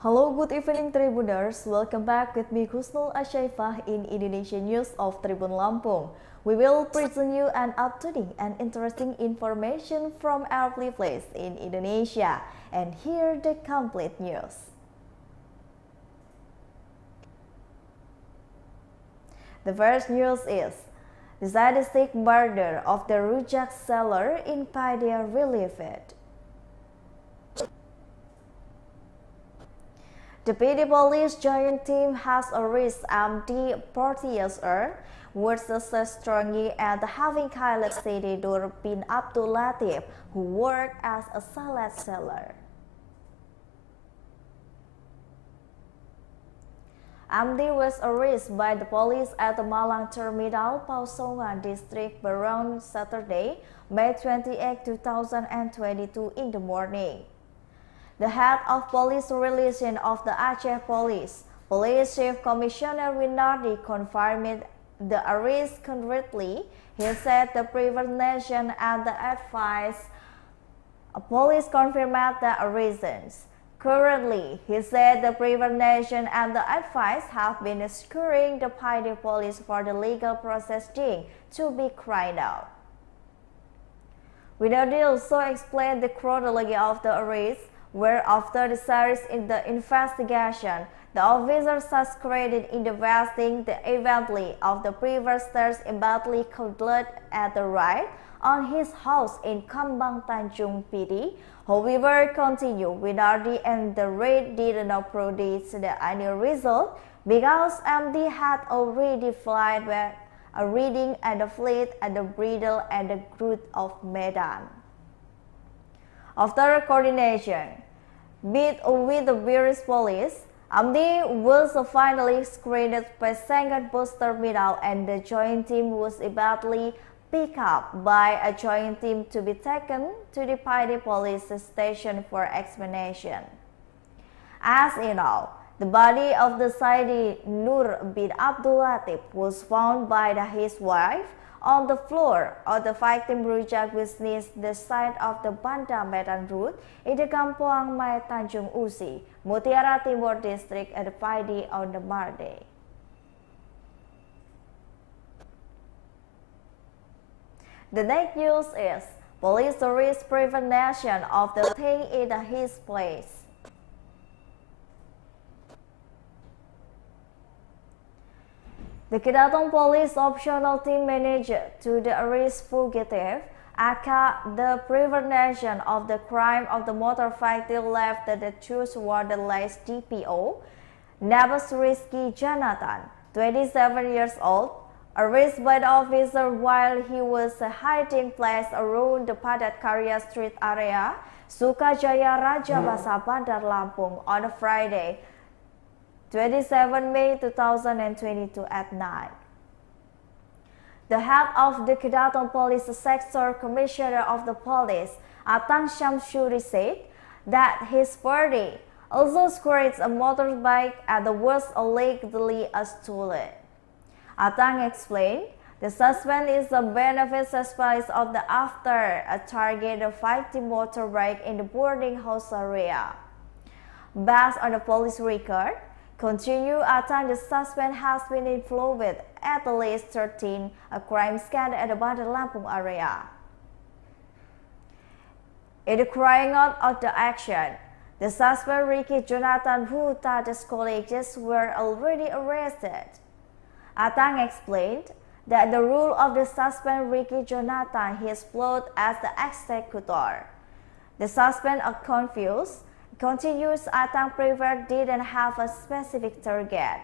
Hello, good evening Tribuners. Welcome back with me Husnul Asyaifah in Indonesia News of Tribun Lampung. We will present you an up-to-date and interesting information from every place in Indonesia. And here the complete news. The first news is the sadistic murder of the rujak seller in Padea relieved. The PD Police Giant Team has arrested MD Portier versus Strongi and having Khaled City Nur bin Abdul Latif, who worked as a salad seller. MD was arrested by the police at the Malang Terminal, Pausongan District around Saturday, May 28, 2022 in the morning. The head of police relation of the Aceh Police Chief Commissioner Winardi confirmed the arrest concretely. He said the prevention and the advice police confirmed the reasons. Currently, he said the prevention and the advice have been securing the Padea Police for the legal processing to be carried out. Winardi also explained the chronology of the arrest, where after the series in the investigation, the officers succeeded in investigating the event of the previous Thursday badly killed at the raid on his house in Kambang Tanjung PD. However, continue Winardi and the raid did not produce any result because MD had already fled with a reading and the fleet at the bridle and the route of Medan. After coordination with the various police, MD was finally screened by Sengat Bus Terminal and the joint team was immediately picked up by a joint team to be taken to the Padea Police Station for examination. As you know, the body of the Saidi Nur bin Abdul Latif was found by his wife on the floor of the victim rujak business the site of the Banda Medan route in the Kampung Mai Tanjung Usi, Mutiara Timur district at the Padea on the Monday. The next news is police arrest prevention of the thing in his place. The Kedatong Police Optional Team managed to the arrest fugitive, aka the prevention of the crime of the motor vehicle left the trustworthy DPO, Nabas Rizky Jonathan, 27 years old, arrested by the officer while he was hiding place around the Padat Karya Street area, Sukajaya Rajabasa, Bandar Lampung on Friday, 27 May 2022 at night. The head of the Kedatong Police Sector Commissioner of the Police, Atang Syamsuri, said that his party also scratched a motorbike and was allegedly stolen. Atang explained the suspect is the benefit suspect of the after a target of fighting motorbike in the boarding house area. Based on the police record, continue Atang, the suspect has been involved with at least 13 crime scandals at the Bandar Lampung area. In the carrying out of the action, the suspect Ricky Jonathan, who thought his colleagues were already arrested. Atang explained that the role of the suspect Ricky Jonathan is played as the executor. The suspect are confused. Continues Atang Prevert didn't have a specific target.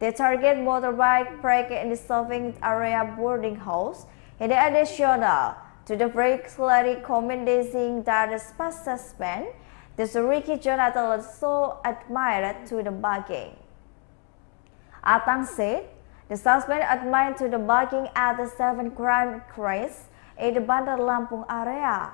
The target motorbike parked in the shopping area boarding house. In addition to the very clearly commending that the suspect, the Ricky Jonathan also admired to the bugging. Atang said the suspect admired to the bugging at the 7 crime crash in the Bandar Lampung area.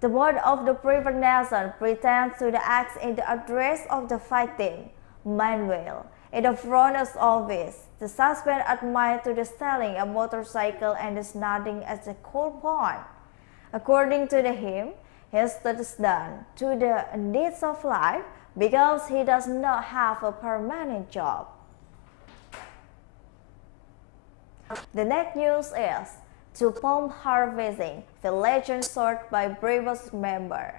The board of the prevention pretends to the act in the address of the victim, Manuel. In the front office, the suspect admitted to the selling a motorcycle and is nodding as a cold point. According to him, his studies done to the needs of life because he does not have a permanent job. The next news is to palm harvesting, the legend sought by bravest member.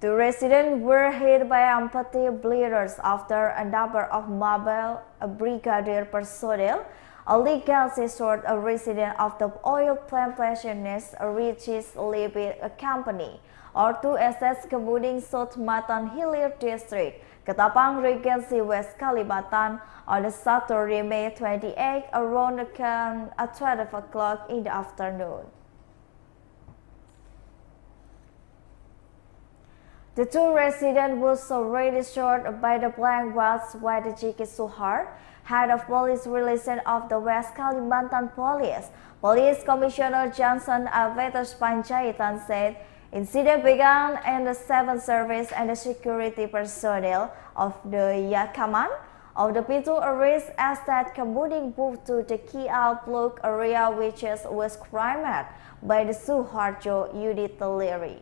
The residents were hit by empty bleeders after a number of mobile brigadier personnel illegally sought a resident of the oil plantationist Rich's Libby Company or to access Kemuning South Matan Hilir District, Ketapang Regency, West Kalimantan on Saturday, May 28 around 12 o'clock in the afternoon. The two residents were already shot by the blank whilst Wadajiki Suhar, head of police relation of the West Kalimantan Police, Police Commissioner Johnson Alvetus Panjaitan said, incident began and the 7 service and the security personnel of the Yakaman of the Pitu arrest as that Kemuning moved to the Kial Block area which was cremated by the Suharjo unit artillery.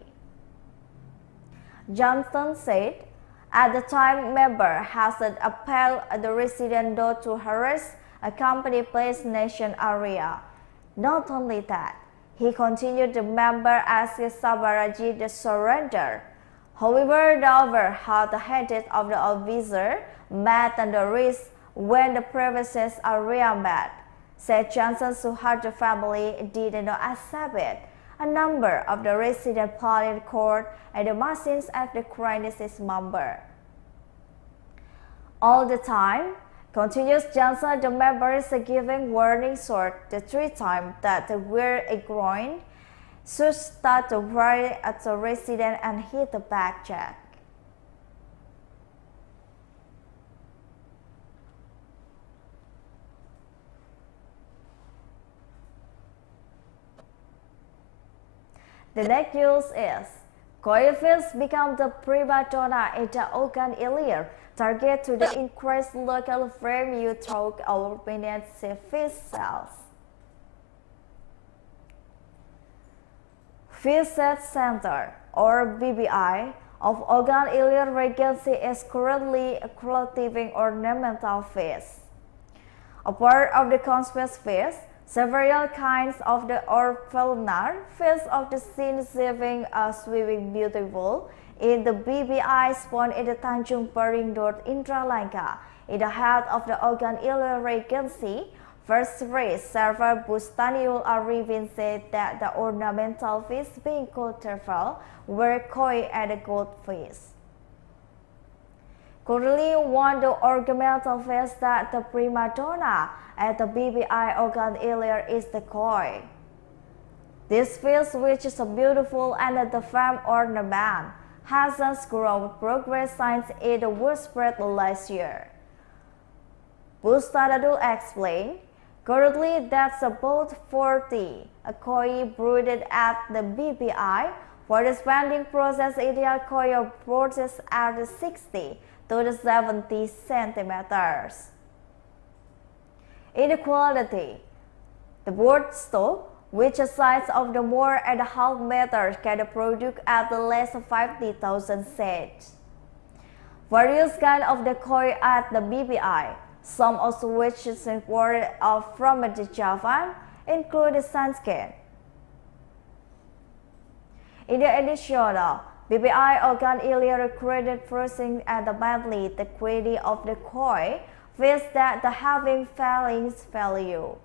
Johnson said, at the time, member has upheld the resident not to harass a company place nation area. Not only that, he continued the member asked Sabaraji to surrender. However, the overhead of the officer met and the risk when the premises area met, said Johnson Suharjo family did not accept it. A number of the residents filed in court and the machines at the crisis member. All the time, continues Johnson, the member is giving warning short the 3 times that the wear a groin should start to worry at the resident and hit the back check. The next news is, koi fish become the prima donna in the Ogan Ilir, target to the increased local frame you talk our minute fish sales. Fish Set Center, or BBI, of Ogan Ilir Regency is currently cultivating ornamental fish. A part of the conspiracy fish, several kinds of the orphelnar fish of the scene swimming beautiful in the BBI spawn in the Tanjung Pering North Indralangka, in the heart of the Ogan Ilir Regency. First race server Bustaniul Arifin said that the ornamental fish being cultivated were koi and goldfish. Currently, one the ornamental fish that the prima donna at the BBI Ogan Ilir is the koi. This fish, which is a beautiful and the farm ornament, has grown progress since it was spread last year. Bustadul explained, currently that's about 40 koi brooded at the BBI. For the spending process, ideal koi process at 60 to 70 centimeters. Inequality. The board stock, which a size of the more and a half meters, can produce at least 50,000 sets. Various kinds of the koi at the BBI, some of which is imported from the Javan, include the sunscreen. In the additional, BBI Ogan Ilir recorded first at the badly the quality of the koi fish that the having failings value.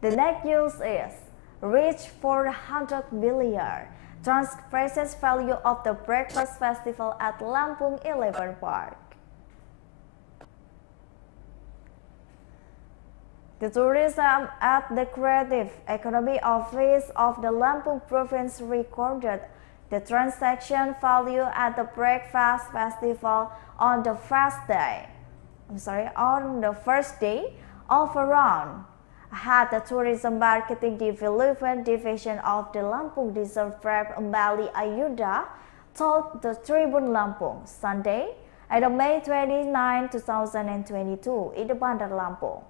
The next news is, reach 400 million, transgresses value of the breakfast festival at Lampung 11 Park. The tourism at the Creative Economy Office of the Lampung Province recorded the transaction value at the breakfast festival on the first day of around. Had the Tourism Marketing Development Division of the Lampung Reserve Rep Mbali Ayuda told the Tribun Lampung Sunday on May 29, 2022 in the Bandar Lampung.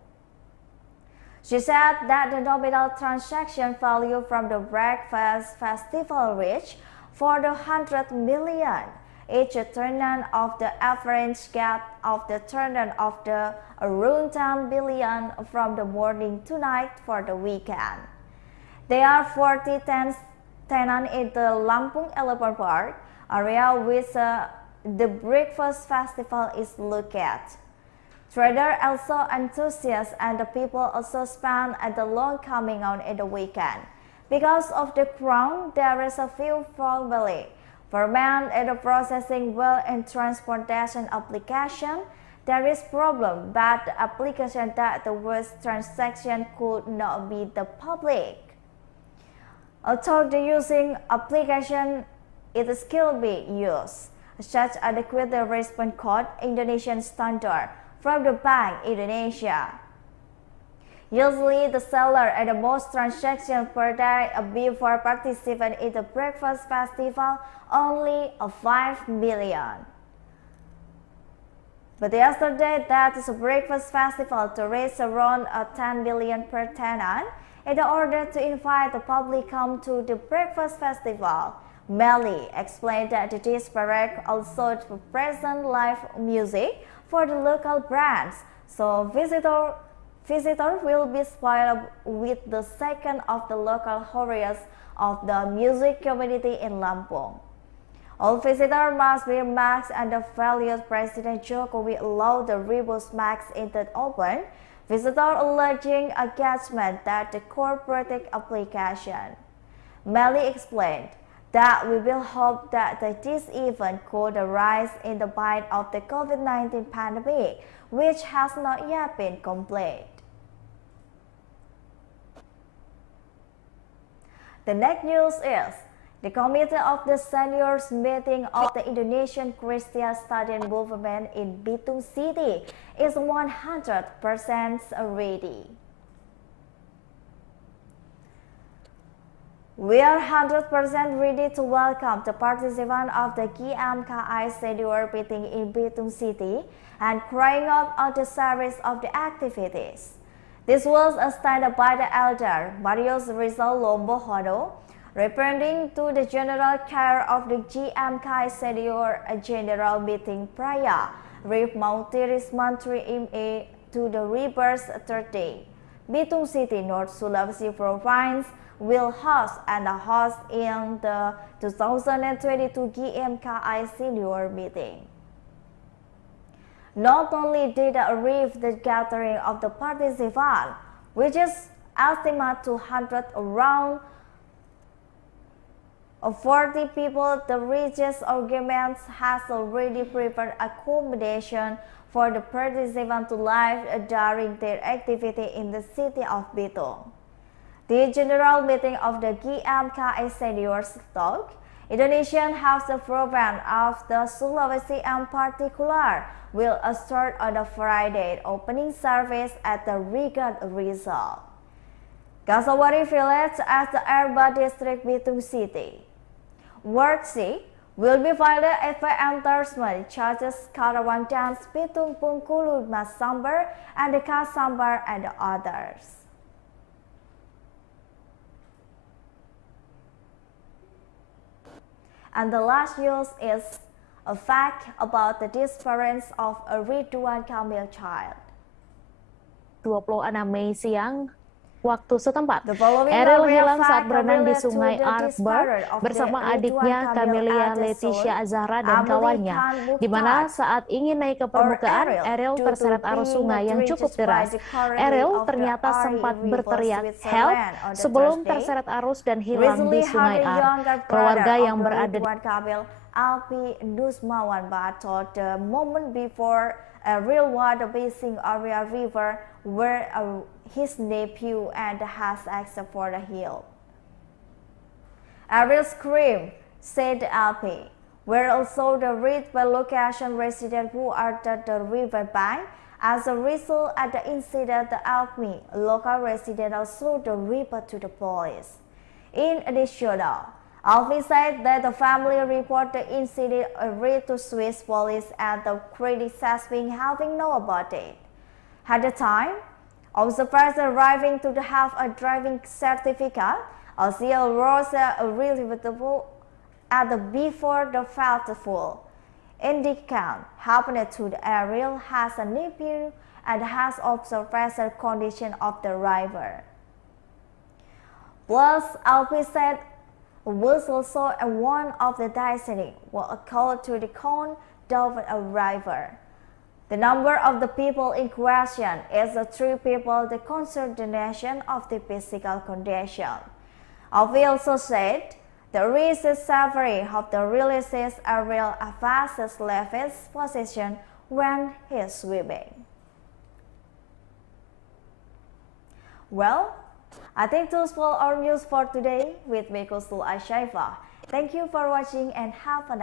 She said that the nominal transaction value from the breakfast festival reached 400 million, each turn of the average gap of the turn of the around 10 billion from the morning to night for the weekend. There are 40 tenants in the Lampung Elephant Park area which the breakfast festival is located. Traders also enthusiastic and the people also spend at the long coming out in the weekend. Because of the crowd, there is a few formally. For men in the processing well and transportation application, there is problem, but the application that the worst transaction could not be the public. Although the using application it still be used, such adequate response code Indonesian standard from the Bank Indonesia. Usually the seller at the most transaction per day before participant in the breakfast festival only 5 million. But yesterday that is a breakfast festival to raise around 10 billion per tenant in order to invite the public come to the breakfast festival. Melly explained that this parade also present live music for the local brands, so visitor will be spoiled with the second of the local heroes of the music community in Lampung. All visitors must wear masks and the valued President Jokowi allowed the rebus masks in the open. Visitors alleging engagement that the corporate application. Melly explained that we will hope that this event could arise in the light of the COVID-19 pandemic, which has not yet been complete. The next news is the committee of the seniors meeting of the Indonesian Christian Student Movement in Bitung City is 100% ready. We are 100% ready to welcome the participants of the GMKI senior meeting in Bitung City and carrying out the series of the activities. This was stated by the elder Marius Rizal Lombohono, referring to the general care of the GMKI senior general meeting Praya, Rif Mautiris Mantri MA to the Rebirth 30. Bitung City, North Sulawesi Province, will host in the 2022 GMKI senior meeting. Not only did arrive the gathering of the participants, which is estimated to around 40 people, the religious arguments has already prepared accommodation for the participants to live during their activity in the city of Bitung. The general meeting of the GMKI seniors talk, Indonesian House of Province of the Sulawesi in particular will start on a Friday opening service at the Regat Rizal. Kasawari Village at the Erba District Bitung City. Ward C will be filed if endorsement charges Karawang Dance, Bitung Bengkulu Mas Sambar and the Kasambar and others. And the last news is a fact about the disappearance of a Ridwan Kamil child. 26 Mei siang waktu setempat, Eril hilang saat berenang di Sungai Arbor bersama adiknya Camelia Leticia Azahra dan kawannya, di mana saat ingin naik ke permukaan, Eril terseret arus sungai yang cukup deras. Eril ternyata sempat berteriak "help" sebelum terseret arus dan hilang di Sungai Ar. Keluarga yang berada di Alpi Nusmawan told the moment before Eril was facing Arya River where his nephew and has asked for the help. Eril screamed, said Alpi, where also the reached by location residents who are at the river bank. As a result of the incident, the Alpi local resident also the report to the police. In addition, Alfie said that the family reported the incident to Swiss police and the credit suspect having known about it. At the time of the person arriving to have a driving certificate, Alciel was irrevocable at the before the festival. Indicant happened to the Ariel has a nephew and has observed the condition of the driver. Plus, Alfie said was also one of the destiny was a call to the cone of a driver. The number of the people in question is the 3 people the consideration of the physical condition. Alfie also said the recent suffering of the releases Ariel Avaz's left his position when he is swimming. Well, I think those were our news for today with me, Kustul Ashaifa. Thank you for watching and have a nice day.